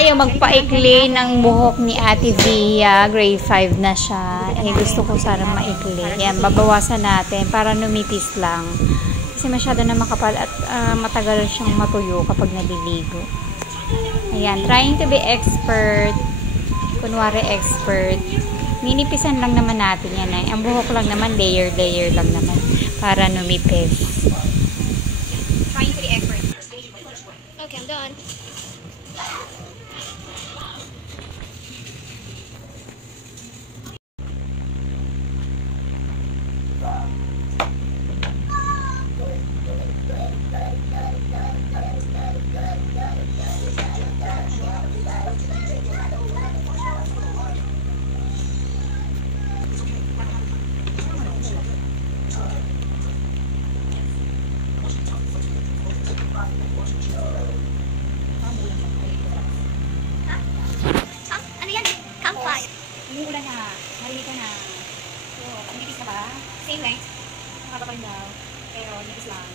tayo magpaikli ng buhok ni Ate Via. Grade 5 na siya. Eh, gusto ko sana maikli. Yan, babawasan natin para numipis lang. Kasi masyado na makapal at matagal siyang matuyo kapag naliligo. Ayan, trying to be expert. Kunwari expert. Ninipisan lang naman natin yan eh. Ang buhok lang naman, layer lang naman. Para numipis. Trying to be expert. Okay, I'm done. Umuulan na. Marinig ka na. So, nipis ka ba? Same length. Nakapapal daw. Pero nipis lang.